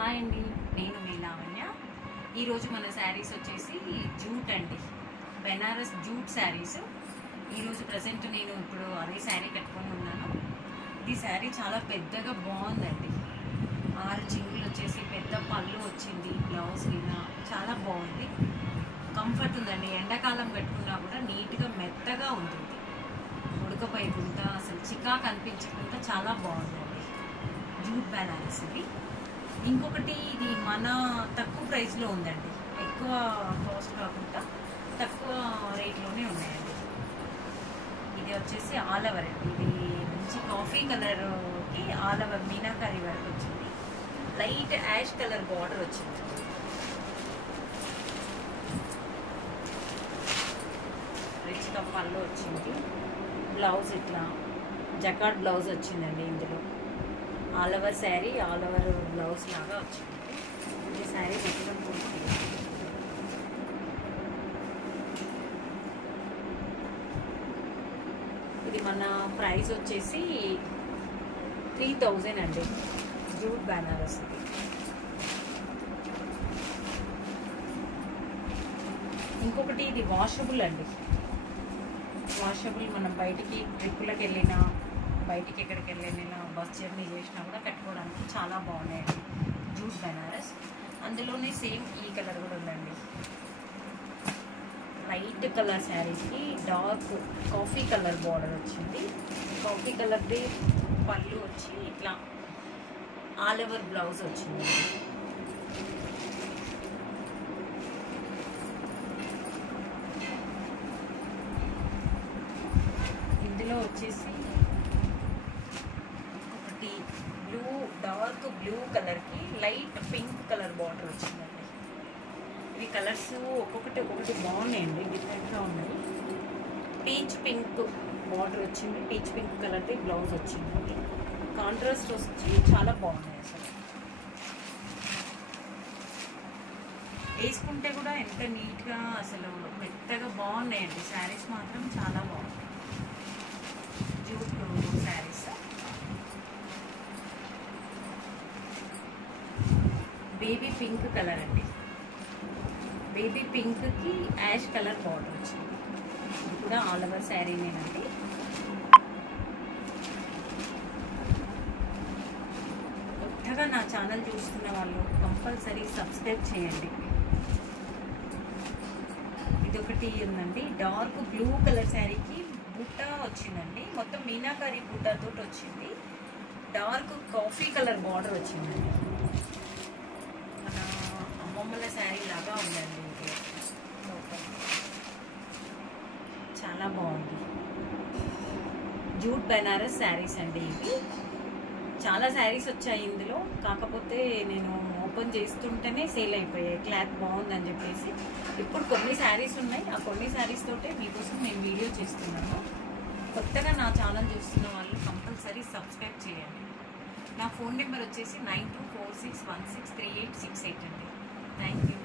Hi అండి, నేను మీ లావణ్య. ఈరోజు మన శారీస్ వచ్చేసి జూట్ అండి, బెనారస్ జూట్ శారీస్. ఈరోజు ప్రజెంట్ నేను ఇప్పుడు అదే శారీ కట్టుకొని ఉన్నాను. ఈ శారీ చాలా పెద్దగా బాగుందండి. 6 చింగులు వచ్చేసి పెద్ద పళ్ళు వచ్చింది, బ్లౌజ్ వినా చాలా బాగుంది. కంఫర్ట్ ఉందండి, ఎండాకాలం కట్టుకున్నా కూడా నీట్గా మెత్తగా ఉంటుంది. ఉడకపోయకుండా అసలు చికాకు అనిపించకుండా చాలా బాగుందండి. జూట్ బెనారస్ ఇది. ఇంకొకటి ఇది మన తక్కువ ప్రైస్లో ఉందండి, ఎక్కువ కాస్ట్ కాకుండా తక్కువ రేట్లోనే ఉన్నాయండి. ఇది వచ్చేసి ఆల్ ఓవర్ అండి. ఇది మంచి కాఫీ కలర్కి ఆల్ ఓవర్ మీనాకరీ వర్క్ వచ్చింది. లైట్ యాష్ కలర్ బార్డర్ వచ్చింది. రిచ్గా పళ్ళు వచ్చింది. బ్లౌజ్ ఇట్లా జకార్డ్ బ్లౌజ్ వచ్చిందండి. ఇందులో all over sari all over blouse లాగా వచ్చింది. ఈ శారీ మొత్తం పూర్తి ఇది మన ప్రైస్ వచ్చేసి 3000 అండి. జూట్ బెనారస్ ఇది. ఇంకొకటి ఇది వాషబుల్ అండి. వాషబుల్, మనం బయటికి ట్రిప్పులకు వెళ్ళినా, బయటికి ఎక్కడికి వెళ్ళినా, బస్ జర్నీ చేసినా కూడా కట్టుకోవడానికి చాలా బాగున్నాయండి. జూట్ బెనారస్. అందులోనే సేమ్ ఈ కలర్ కూడా ఉందండి. లైట్ కలర్ శారీకి డార్క్ కాఫీ కలర్ బార్డర్ వచ్చింది. కాఫీ కలర్ది పళ్ళు వచ్చి ఇట్లా ఆల్ ఓవర్ బ్లౌజ్ వచ్చింది. ఇందులో వచ్చేసి ఒకటి బ్లూ, డార్క్ బ్లూ కలర్కి లైట్ పింక్ కలర్ బార్డర్ వచ్చిందండి. ఇవి కలర్స్ ఒక్కొక్కటి బాగున్నాయండి, డిఫరెంట్గా ఉన్నాయి. పీచ్ పింక్ బార్డర్ వచ్చింది, పీచ్ పింక్ కలర్ది బ్లౌజ్ వచ్చింది. కాంట్రాస్ట్ వచ్చి చాలా బాగున్నాయి. అసలు వేసుకుంటే కూడా ఎంత నీట్గా, అసలు మెత్తగా బాగున్నాయండి. శారీస్ మాత్రం చాలా బాగున్నాయి. Jute saris. Baby pink colour అండి. బేబీ పింక్కి యాష్ కలర్ బార్డర్ వచ్చింది. ఇది కూడా ఆల్ ఓవర్ శారీనేనండి. కొత్తగా నా ఛానల్ చూస్తున్న వాళ్ళు కంపల్సరీ సబ్స్క్రైబ్ చేయండి. ఇదొకటి ఉందండి, డార్క్ బ్లూ కలర్ శారీకి బుట్ట వచ్చిందండి. మొత్తం మీనాకరీ బుట్టతో వచ్చింది. డార్క్ కాఫీ కలర్ బార్డర్ వచ్చిందండి. మన అమ్మమ్మల శారీ లాగా ఉందండి. ఇది చాలా బాగుంది. జూట్ బెనారస్ శారీస్ అండి. ఇవి చాలా శారీస్ వచ్చాయి ఇందులో, కాకపోతే నేను ఓపెన్ చేస్తుంటేనే సేల్ అయిపోయాయి. క్లాత్ బాగుందని చెప్పేసి ఇప్పుడు కొన్ని శారీస్ ఉన్నాయి. ఆ కొన్ని శారీస్ తోటే మీకోసం నేను వీడియో చేస్తున్నాను. కొత్తగా నా ఛానల్ చూస్తున్న వాళ్ళు కంపల్సరీ సబ్స్క్రైబ్ చేయండి. నా ఫోన్ నెంబర్ వచ్చేసి 9246163868 అండి. Thank you.